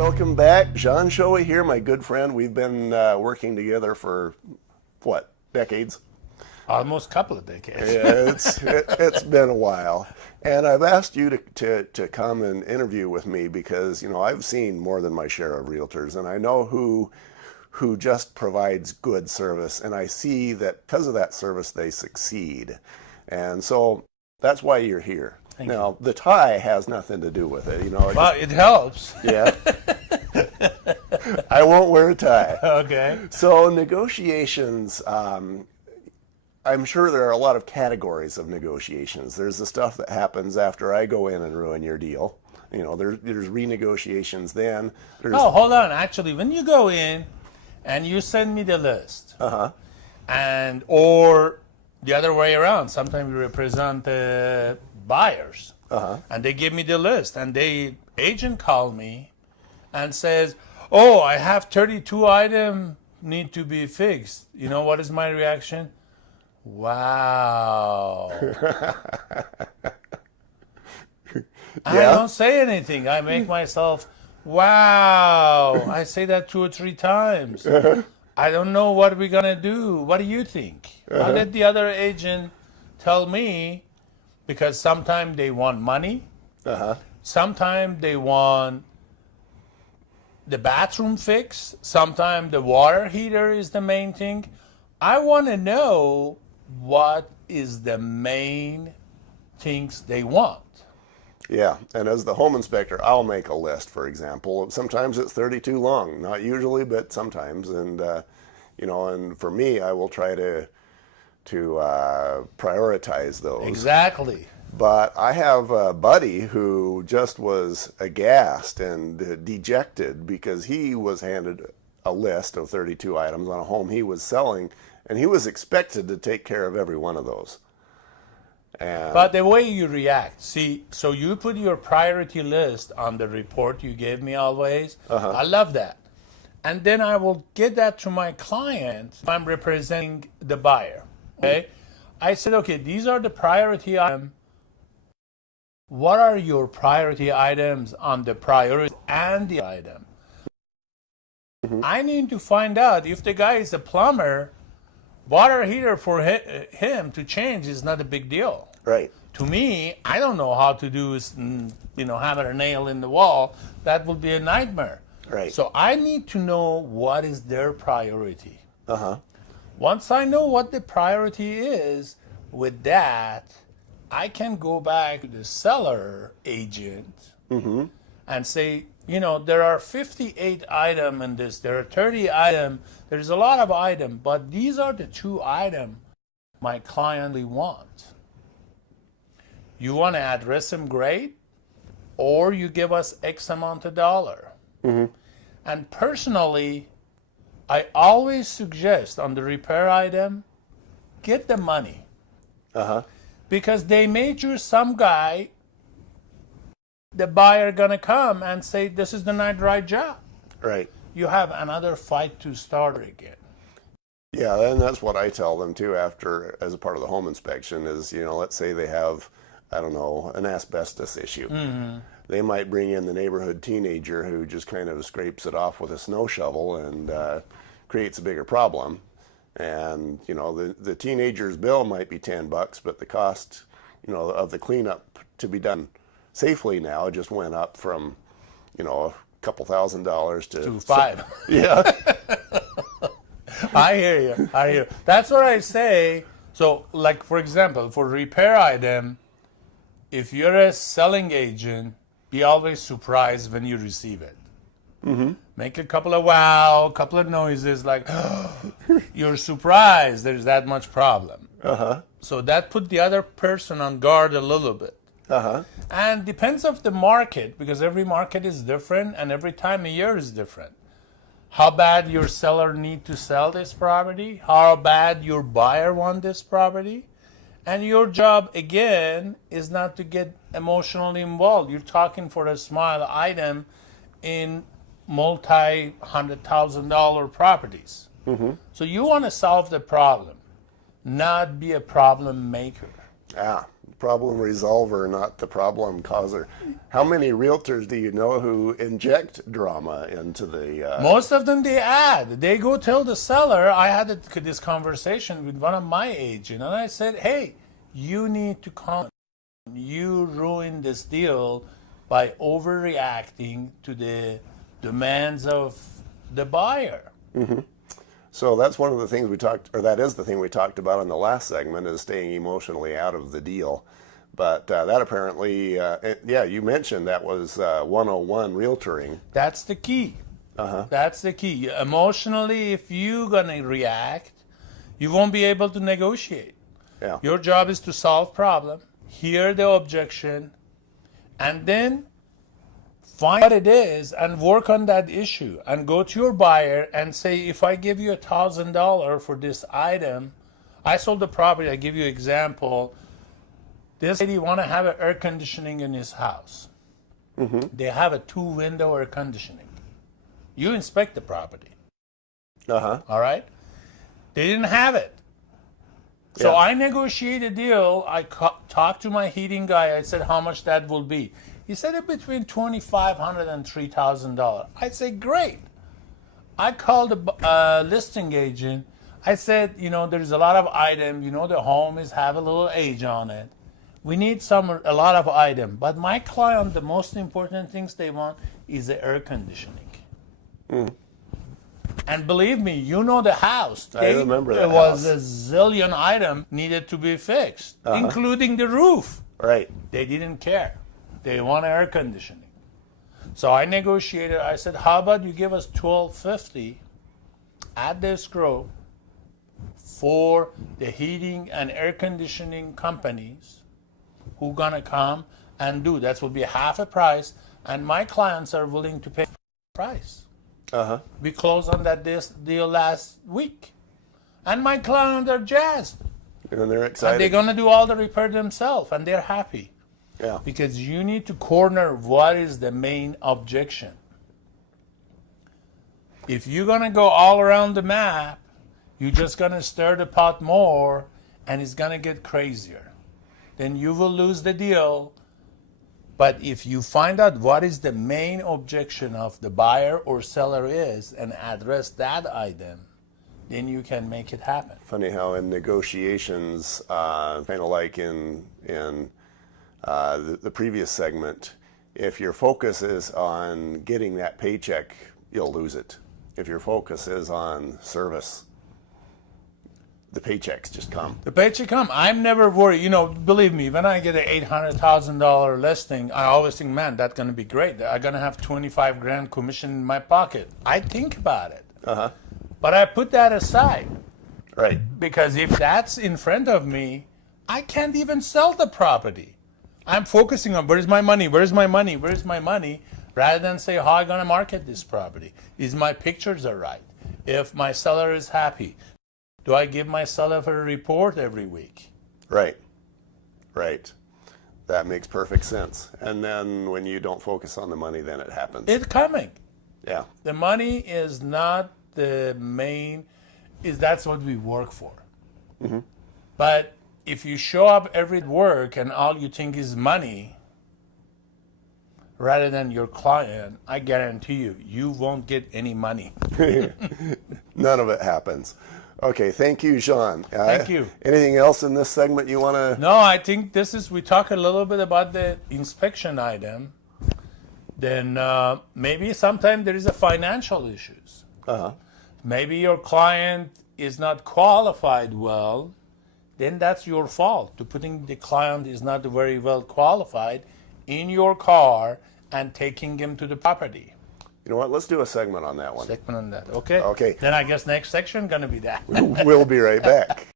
Welcome back. Shoaee here, my good friend. We've been working together for, what, decades? Almost a couple of decades. Yeah, it's been a while. And I've asked you to come and interview with me because, I've seen more than my share of realtors, and I know who just provides good service, and I see that because of that service, they succeed. And so that's why you're here. Now, the tie has nothing to do with it. Well, it helps. Yeah. I won't wear a tie. Okay. So negotiations, I'm sure there are a lot of categories of negotiations. There's the stuff that happens after I go in and ruin your deal. There's renegotiations then. Oh, hold on. Actually, when you go in and you send me the list, and or the other way around, sometimes you represent buyers, and they give me the list, and the agent call me and says, "Oh, I have 32 items need to be fixed." You know what is my reaction? Wow. I don't say anything. I make myself, wow. I say that 2 or 3 times. I don't know what we're going to do. What do you think? I'll let the other agent tell me, because sometimes they want money. Sometimes they want the bathroom fixed. Sometimes the water heater is the main thing. I want to know what is the main things they want. Yeah, and as the home inspector, I'll make a list, for example. Sometimes it's 32 long, not usually, but sometimes. And, and for me, I will try to prioritize those. Exactly. But I have a buddy who just was aghast and dejected because he was handed a list of 32 items on a home he was selling, and he was expected to take care of every one of those. But the way you react, see, so you put your priority list on the report you gave me always. I love that. And then I will get that to my client if I'm representing the buyer. Okay? I said, okay, these are the priority items. What are your priority items on the priority and the item? I need to find out if the guy is a plumber, water heater for him to change is not a big deal. Right. To me, I don't know how to do is, hammer a nail in the wall. That would be a nightmare. Right. So I need to know what is their priority. Once I know what the priority is, with that, I can go back to the seller agent and say, there are 58 items in this, there are 30 items, there's a lot of items, but these are the 2 items my client wants. You want to address them, great, or you give us X amount of dollar. And personally, I always suggest on the repair item, get the money. Because they made sure some guy, the buyer gonna come and say, this is the not right job. Right. You have another fight to start again. Yeah, and that's what I tell them too after, as a part of the home inspection is, let's say they have, I don't know, an asbestos issue. They might bring in the neighborhood teenager who just kind of scrapes it off with a snow shovel and creates a bigger problem. And, the teenager's bill might be $10, but the cost, of the cleanup to be done safely now just went up from, a couple $1,000s to 5. Yeah. I hear you. That's what I say. So, like, for example, for repair item, if you're a selling agent, be always surprised when you receive it. Make a couple of noises like, you're surprised there's that much problem. So that put the other person on guard a little bit. And depends of the market, because every market is different and every time of year is different. How bad your seller need to sell this property, how bad your buyer want this property. And your job, again, is not to get emotionally involved. You're talking for a small item in multi-$100,000 properties. So you want to solve the problem, not be a problem maker. Problem resolver, not the problem causer. How many realtors do you know who inject drama into the... Most of them, they go tell the seller. I had this conversation with one of my agents, and I said, hey, you need to come. You ruined this deal by overreacting to the demands of the buyer. So that's one of the things that is the thing we talked about in the last segment, is staying emotionally out of the deal. But that apparently, you mentioned that was 101 realtoring. That's the key. That's the key. Emotionally, if you're going to react, you won't be able to negotiate. Yeah. Your job is to solve problem, hear the objection, and then find what it is and work on that issue, and go to your buyer and say, if I give you $1,000 for this item, I sold the property, I give you an example. This lady want to have an air conditioning in his house. They have a 2-window air conditioning. You inspect the property. All right? They didn't have it. So I negotiated a deal. I talked to my heating guy. I said how much that will be. He said it between $2,500 and $3,000. I said, great. I called the listing agent. I said, there's a lot of items. The home have a little age on it. We need a lot of items. But my client, the most important things they want is the air conditioning. And believe me, the house. I remember that There was a zillion items needed to be fixed, including the roof. Right. They didn't care. They want air conditioning. So I negotiated. I said, how about you give us $1,250 at the escrow for the heating and air conditioning companies who gonna come and do. That will be half a price, and my clients are willing to pay the price. We closed on that deal last week, and my clients are jazzed. And they're excited. And they're gonna do all the repair themselves, and they're happy. Yeah. Because you need to corner what is the main objection. If you're going to go all around the map, you're just going to stir the pot more, and it's going to get crazier. Then you will lose the deal. But if you find out what is the main objection of the buyer or seller is and address that item, then you can make it happen. Funny how in negotiations, kind of like in the previous segment, if your focus is on getting that paycheck, you'll lose it. If your focus is on service, the paychecks just come. The paycheck come. I'm never worried. Believe me, when I get an $800,000 listing, I always think, man, that's going to be great. I'm going to have 25 grand commission in my pocket. I think about it. But I put that aside. Right. Because if that's in front of me, I can't even sell the property. I'm focusing on where's my money, rather than say how I'm going to market this property. Is my pictures are right? If my seller is happy, do I give my seller a report every week? Right. That makes perfect sense. And then when you don't focus on the money, then it happens. It's coming. Yeah. The money is not the main, that's what we work for. But if you show up every work and all you think is money rather than your client, I guarantee you won't get any money. None of it happens. Okay, thank you, Sean. Thank you. Anything else in this segment you want to? No, I think we talk a little bit about the inspection item. Then maybe sometimes there is a financial issues. Maybe your client is not qualified well. Then that's your fault. To putting the client is not very well qualified in your car and taking him to the property. You know what? Let's do a segment on that one. Segment on that. Okay. Okay. Then I guess next section gonna be that. We'll be right back.